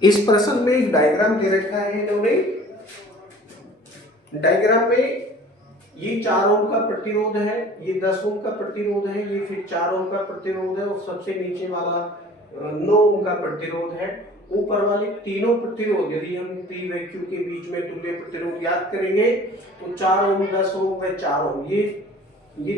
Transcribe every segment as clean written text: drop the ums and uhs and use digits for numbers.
इस प्रश्न में एक डायग्राम दे रखा है इन्होंने। डायग्राम में ये 4 ओम का प्रतिरोध है, ये 10 ओम का प्रतिरोध है, ये फिर 4 ओम का प्रतिरोध है और सबसे नीचे वाला 9 ओम का प्रतिरोध है। ऊपर वाले तीनों प्रतिरोध यदि हम पी व क्यू के बीच में तुल्य प्रतिरोध याद करेंगे तो 4 ओम 10 ओम व 4 ओम ये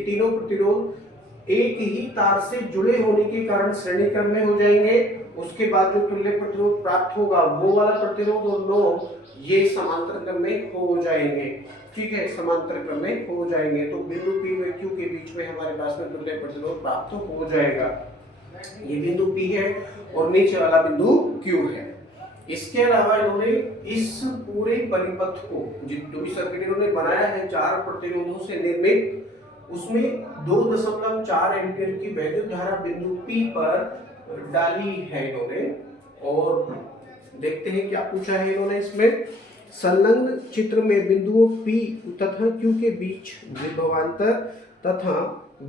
तीनों प्रतिरोध एक ही तार से जुड़े होने के कारण श्रेणी क्रम में हो जाएंगे। उसके बाद जो तुल्य प्रतिरोध प्राप्त होगा वो वाला प्रतिरोध और 9 ये समांतर क्रम में हो जाएंगे। ठीक है, समांतर क्रम में हो जाएंगे तो बिंदु P व Q के बीच में हमारे पास में तुल्य प्रतिरोध प्राप्त हो जाएगा। ये बिंदु P है और नीचे वाला बिंदु Q है। इसके अलावा इन्होंने इस पूरे परिपथ को जो भी सर्किट इन्होंने बनाया है 4 प्रतिरोधों से निर्मित, उसमें 2.4 एम्पीयर की वैद्युत धारा बिंदु P पर डाली है इन्होंने। और देखते हैं क्या पूछा है इन्होंने इसमें। संलग्न चित्र में बिंदुओं P तथा Q के बीच विभवांतर तथा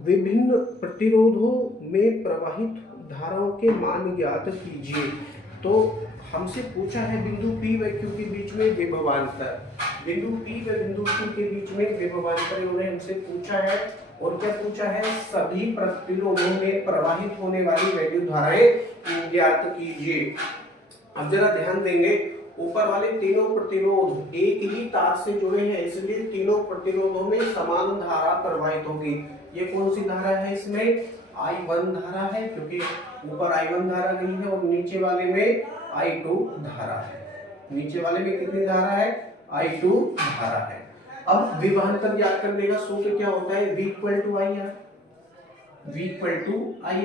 विभिन्न प्रतिरोधों में प्रवाहित धाराओं के मान ज्ञात कीजिए। तो हमसे पूछा है बिंदु P व Q के बीच में विभवांतर, बिंदु P व बिंदु Q के बीच में विभवांतर इन्होंने हमसे पूछा है। और क्या पूछा है, सभी प्रतिरोधों में प्रवाहित होने वाली वैद्युत धाराएं ज्ञात कीजिए। अब जरा ध्यान देंगे, ऊपर वाले तीनों प्रतिरोध एक ही तार से जुड़े हैं, इसलिए तीनों प्रतिरोधों में समान धारा प्रवाहित होगी। ये कौन सी धारा है, इसमें I1 धारा है क्योंकि ऊपर I1 धारा नहीं है और नीचे वाले में I2 धारा है। नीचे वाले में कितनी धारा है, I2 धारा है। अब विभवांतर ज्ञात करने का सूत्र क्या होता है, V equal to I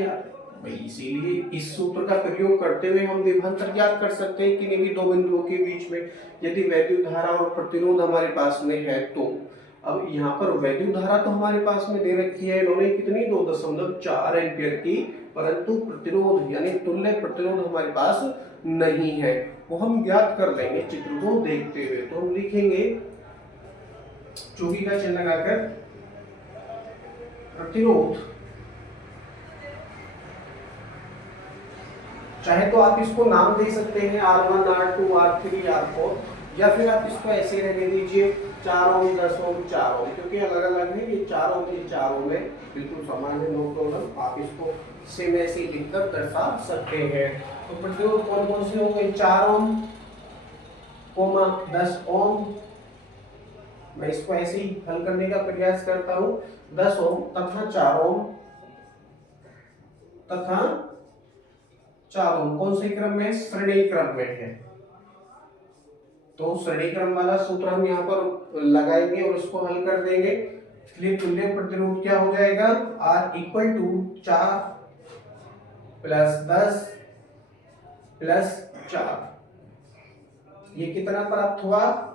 R. इसीलिए इस सूत्र का प्रयोग करते हुए हम विभवांतर ज्ञात कर सकते हैं किन्हीं भी दो बिंदुओं के बीच में यदि वैद्युत धारा और प्रतिरोध हमारे पास में है तो। अब यहाँ पर वैद्युत धारा तो हमारे पास में दे रखी है इन्होंने कितनी, 2.4 एम्पीयर की, परंतु प्रतिरोध यानी तुल्य प्रतिरोध हमारे पास नहीं है, वो हम ज्ञात कर लेंगे चित्र को देखते हुए। तो हम लिखेंगे चौकी का चिन्ह लगाकर प्रतिरोध, चाहे तो आप इसको नाम दे सकते हैं R1 R2 R3 R4, या फिर आप इसको ऐसे रहने दीजिए 4 ओम 10 ओम 4 ओम, क्योंकि अलग अलग है, ये 4 ओम ये 4 ओम है, बिल्कुल समान है, नो प्रॉब्लम। आप इसको सेम ऐसे ही लिखकर दर्शा सकते हैं। तो प्रतिरोध कौन कौन से होंगे, 4 ओम 10 ओम। मैं इसको ऐसे ही हल करने का प्रयास करता हूँ, 10 ओम तथा 4 ओम तथा 4 ओम कौन से क्रम में, श्रेणी क्रम में है। तो श्रेणी क्रम वाला सूत्र हम यहाँ पर लगाएंगे और इसको हल कर देंगे। इसलिए तुल्य प्रतिरोध क्या हो जाएगा, R equal to 4 plus 10 plus 4। ये कितना प्राप्त हुआ,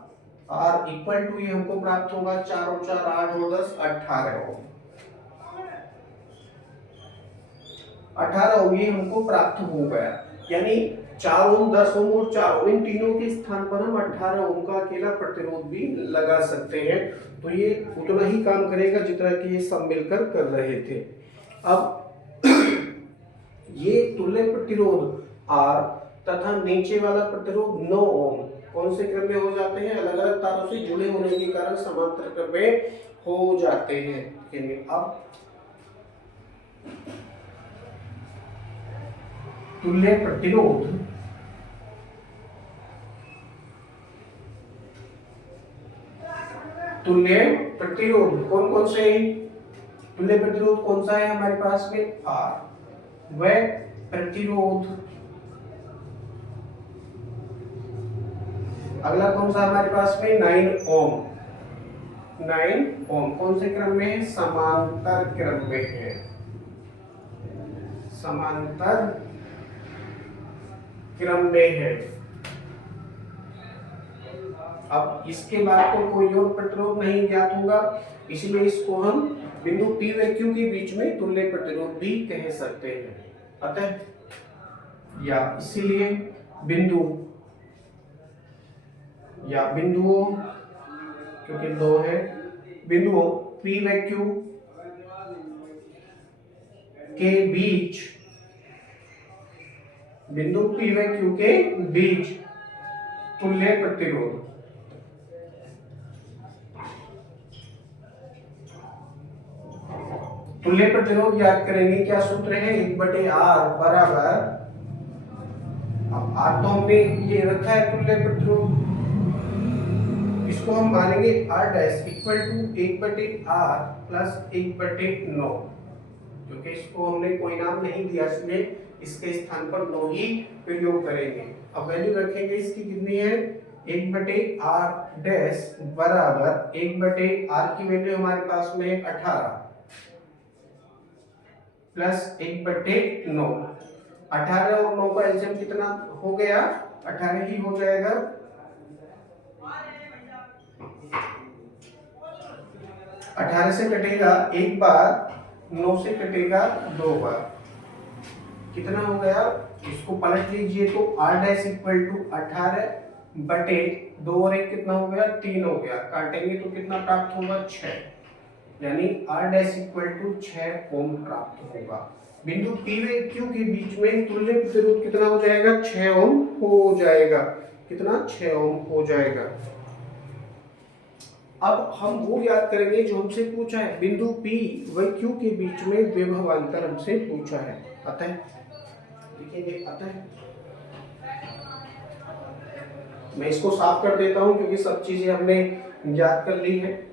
R इक्वल टू ये हमको प्राप्त होगा 4 और 4 8 और 10 18 ओम। 18 ओम ये हमको प्राप्त हो गया, यानी 4 ओम 10 ओम और 4 ओम इन तीनों के स्थान पर हम 18 ओम का अकेला प्रतिरोध भी लगा सकते हैं। तो ये उतना ही काम करेगा जितना कि ये सब मिलकर कर रहे थे। अब ये तुल्य प्रतिरोध R तथा नीचे वाला प्रतिरोध 9 ओम कौन से क्रम में हो जाते हैं, अलग अलग तारों से जुड़े होने के कारण समांतर क्रम में हो जाते हैं। अब तुल्य प्रतिरोध कौन कौन से, तुल्य प्रतिरोध कौन सा है हमारे पास में, R। वह प्रतिरोध अगला कौन सा हमारे पास में, 9 ओम। 9 ओम कौन से क्रम में है, समांतर क्रम में है, समांतर क्रम में है। अब इसके बाद तो कोई और प्रतिरोध नहीं ज्ञात होगा, इसलिए इसको हम बिंदु P व Q के बीच में तुल्य प्रतिरोध भी कह सकते हैं। अतः या इसीलिए बिंदुओं क्योंकि दो है, बिंदुओं P व Q के बीच बिंदु P व Q के बीच तुल्य प्रतिरोध। तुल्य प्रतिरोध याद करेंगे, क्या सूत्र है, 1/r बराबर, अब R तो हमने ये रखा है तुल्य प्रतिरोध, इसको हम मानेंगे R dash equal to 1/r plus 1/9, क्योंकि इसको हमने कोई नाम नहीं दिया इसलिए इसके स्थान पर 9 ही प्रयोग करेंगे। अब वैल्यू रखेंगे इसकी कितनी है, 1/r डैश बराबर 1/r की वैल्यू हमारे पास में 18 प्लस 1/9, 18 और 9 का एलसीएम कितना हो गया, 18 ही हो जाएगा। 18 से कटेगा एक बार, 9 से कटेगा 2 बार, कितना हो गया, इसको पलट लीजिए तो r डैश इक्वल टू 18 बटे 2 और 1 कितना हो गया, 3 हो गया, काटेंगे तो कितना प्राप्त होगा, 6, यानी r डैश इक्वल टू 6 ओम प्राप्त होगा। बिंदु P व Q के बीच में तुल्य प्रतिरोध कितना हो जाएगा, 6 ओम हो जाएगा, कितना, 6 ओम हो जाएगा। अब हम वो याद करेंगे जो हमसे पूछा है, बिंदु P व Q के बीच में विभवांतर हमसे पूछा है, अतः लिखेंगे, अतः मैं इसको साफ कर देता हूं क्योंकि सब चीजें हमने याद कर ली है।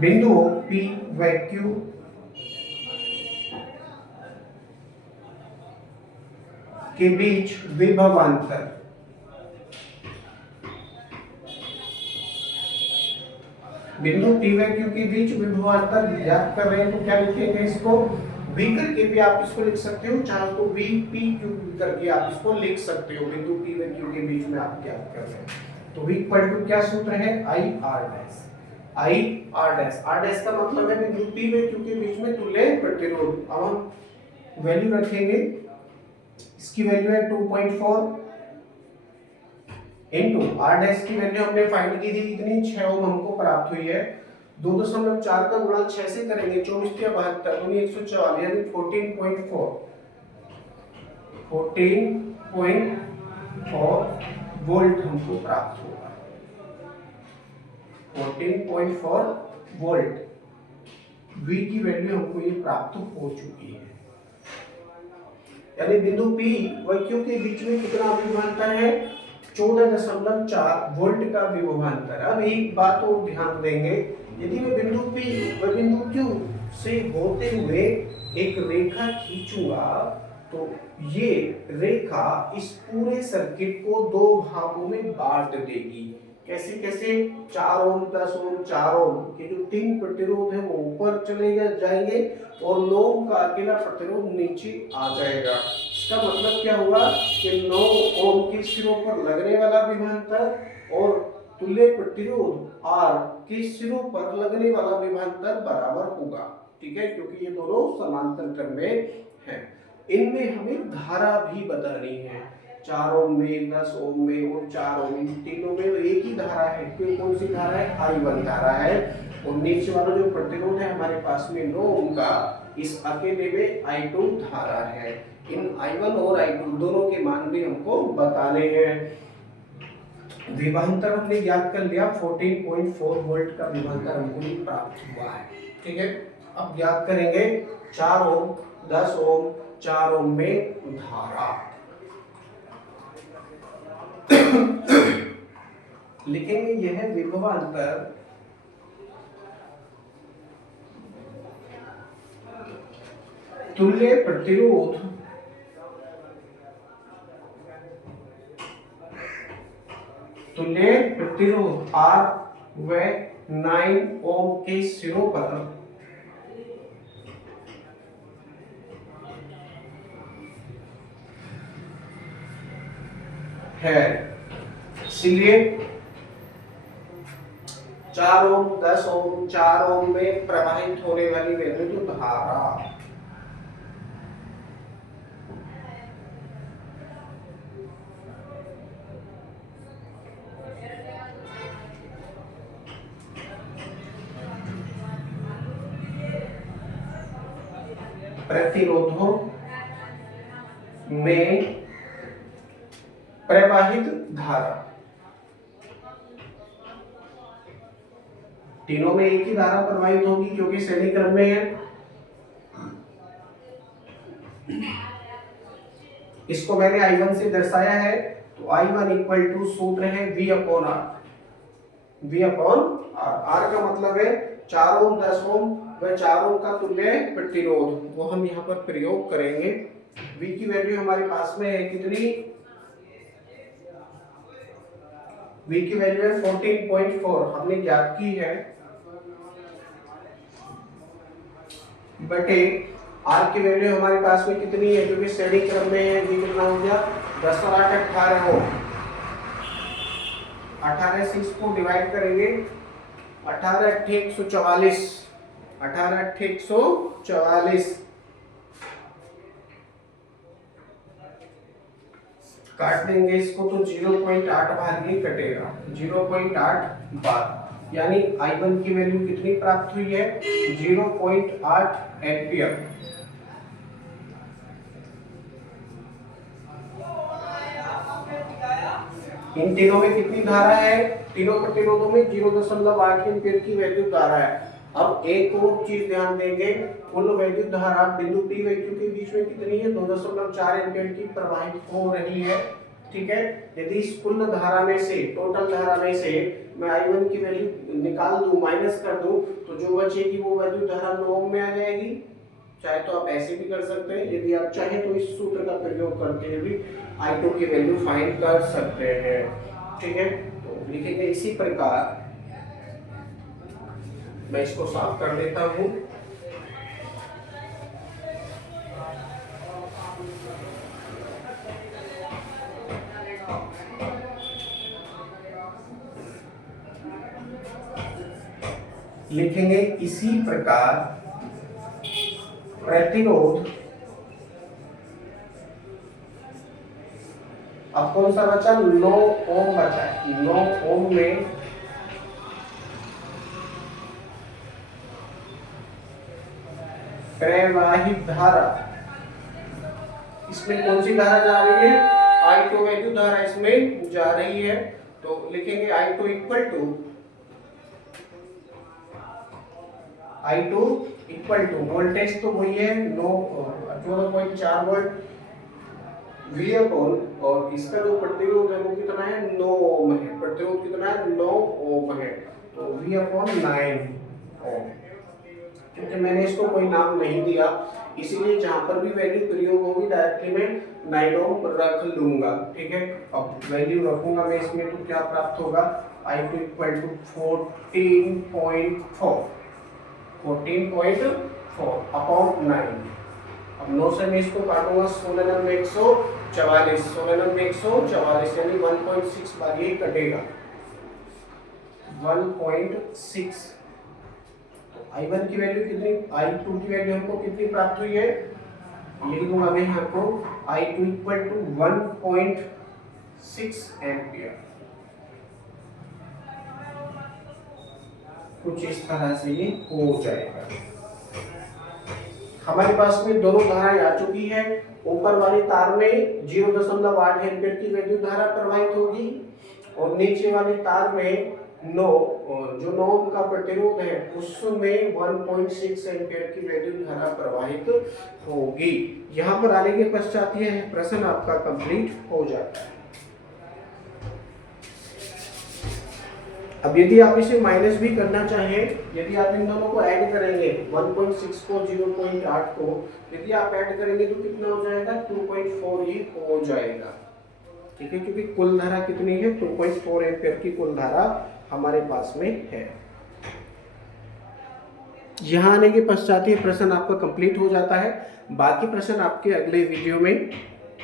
बिंदु P व Q के बीच विभवांतर, बिंदु P व Q के बीच विभवांतर याद कर रहे हैं तो क्या लिखेंगे, इसको V करके भी आप इसको लिख सकते हो, चाहे तो V P Q करके आप इसको लिख सकते हो। बिंदु P व Q के बीच में आप याद कर रहे हैं तो V इक्वल टू क्या सूत्र है, I R dash, I R dash, R dash का मतलब है बिंदु P व Q के बीच में तुल्य प्रतिरोध। अब हम वैल्यू रखेंगे, इसकी वैल्यू है 2.4 इनटू R डैश की वैल्यू हमने फाइंड की थी कितनी, 6 ओम हमको प्राप्त हुई है, 2.4 का गुणा 6 से करेंगे, 24 या 72 यानी 144, यानी 14.4 वोल्ट हमको प्राप्त होगा, 14.4 वोल्ट V की वैल्यू हमको ये प्राप्त हो चुकी है। यानी बिंदु P व Q के बीच में कितना विभवांतर है, 14.4 वोल्ट का विभवांतर। अब एक बात और ध्यान देंगे, यदि मैं बिंदु P व बिंदु Q से होते हुए एक रेखा खींचूंगा तो ये रेखा इस पूरे सर्किट को दो भागों में बांट देगी। कैसे कैसे, 4 ओम 10 ओम 4 ओम के जो 3 प्रतिरोध है वो ऊपर चले जाएंगे और 9 ओम का अकेला प्रतिरोध नीचे आ जाएगा। इसका मतलब क्या हुआ कि 9 ओम के सिरों पर लगने वाला विभवांतर और तुल्य प्रतिरोध R के सिरों पर लगने वाला विभवांतर बराबर होगा, ठीक है, क्योंकि ये दोनों समांतर क्रम में हैं। इनमें हमें धारा भी बतानी है, 4 ओम में, 10 ओम में और 4 ओम, इन तीनों में एक ही धारा है, क्यों, कौन सी धारा है, I1 धारा है, और नीचे वाला जो प्रतिरोध है हमारे पास में 9 ओम का, इस अकेले में I2 धारा है। इन I1 और I2 दोनों के मान भी हमको बताने हैं। विभवांतर हमने याद कर लिया, 14.4 वोल्ट का विभवांतर हमको प्राप्त हुआ है, ठीक है। अब याद करेंगे 4 ओम 10 ओम 4 ओम में धारा लिखेंगे, यह विभवांतर तुल्य प्रतिरोध R व 9 ओम के सिरों पर है, इसलिए 4 ओम, 10 ओम, 4 ओम में प्रवाहित होने वाली वैद्युत धारा प्रतिरोधों में प्रवाहित धारा, तीनों में एक ही धारा प्रवाहित होगी क्योंकि श्रेणी क्रम में है। इसको मैंने I1 से दर्शाया है, तो I1 इक्वल टू सूत्र है V upon R। V upon R का मतलब है 4 ओम, 10 ओम व 4 ओम का तुल्य प्रतिरोध, वो हम यहाँ पर प्रयोग करेंगे। V की वैल्यू हमारे पास में है कितनी? V की वैल्यू है 14.4, हमने ज्ञात की है, बटे R की वैल्यू हमारे पास में कितनी है, क्योंकि श्रेणी क्रम में है। V कितना हो गया? 10 और 8 18 हो, 18 से इसको डिवाइड करेंगे, 18 8 144, 18 8 144, काट देंगे इसको तो 0.8 बार ही कटेगा, 0.8 बार, यानी I1 की वैल्यू कितनी प्राप्त हुई है? 0.8 एम्पियर। इन तीनों में कितनी धारा है? तीनों प्रतिरोधों में 0.8 एम्पियर की वैद्युत धारा है। अब एक और चीज ध्यान देंगे, कुल वैद्युत धारा बिंदु P व Q के बीच में कितनी है? 2.4 एम्पियर की प्रवाहित हो रही है। ठीक है, यदि इस कुल धारा में से, टोटल धारा में से मैं I1 की वैल्यू निकाल दूं, माइनस कर दूं, तो जो बचेगी वो वैद्युत धारा 9 ओम में आ जाएगी। चाहे तो आप ऐसे भी कर सकते हैं, यदि आप चाहें तो इस सूत्र का प्रयोग करके भी I2 की वैल्यू फाइंड कर सकते हैं। ठीक है, तो लिखेंगे इसी प्रकार, मैं इसको साफ कर देता हूं। लिखेंगे इसी प्रकार प्रतिरोध, अब कौन सा बचा? 9 ओम बचा है। 9 ओम में प्रवाहित धारा, इसमें कौन सी धारा जा रही है? I2 वैद्युत धारा इसमें जा रही है, तो लिखेंगे I2 इक्वल टू वोल्टेज तो वही है 14.4 वोल्ट, V अपॉन, और इसका जो प्रतिरोध है वो कितना है? 9 ओम है। प्रतिरोध कितना है? 9 ओम है, तो V अपॉन 9 ओम। क्योंकि मैंने इसको कोई नाम नहीं दिया, इसीलिए जहां पर भी वैल्यू प्रयोग होगी डायरेक्टली मैं 9 ओम रख लूंगा। ठीक है, अब वैल्यू रखूंगा मैं इसमें, तो क्या प्राप्त होगा? I2 equal to 14.4 upon 9। अब 9 से मैं इसको काटूंगा, 16 नंबर 144, 16 नंबर 144, यानी 1.6 बार ये कटेगा, 1.6। तो I1 की वैल्यू कितनी, I2 की वैल्यू हमको कितनी प्राप्त हुई है? लिख दूंगा मैं यहाँ को, I2 इक्वल टू 1.6 एम्पियर। कुछ इस तरह से ये हो जाएगा। हमारे पास में दोनों धाराएं आ चुकी है। ऊपर वाली तार में 0.8 एम्पियर की वैद्युत धारा प्रवाहित होगी, और नीचे वाली तार में 9 ओम का प्रतिरोध है उसमें 1.6 एम्पियर की वैद्युत धारा प्रवाहित होगी। यहाँ पर आने के पश्चात यह प्रश्न आपका कंप्लीट हो जाता है। अब यदि आप इसे माइनस भी करना चाहें, यदि आप इन दोनों को ऐड करेंगे, 1.6 को 0.8 को यदि आप ऐड करेंगे तो कितना हो जाएगा? 2.4 ही हो जाएगा। ठीक है, क्योंकि कुल धारा कितनी है? 2.4 एम्पियर की कुल धारा हमारे पास में है। यहाँ आने के पश्चात ये प्रश्न आपका कंप्लीट हो जाता है। बाकी प्रश्न आपके अगले वीडियो में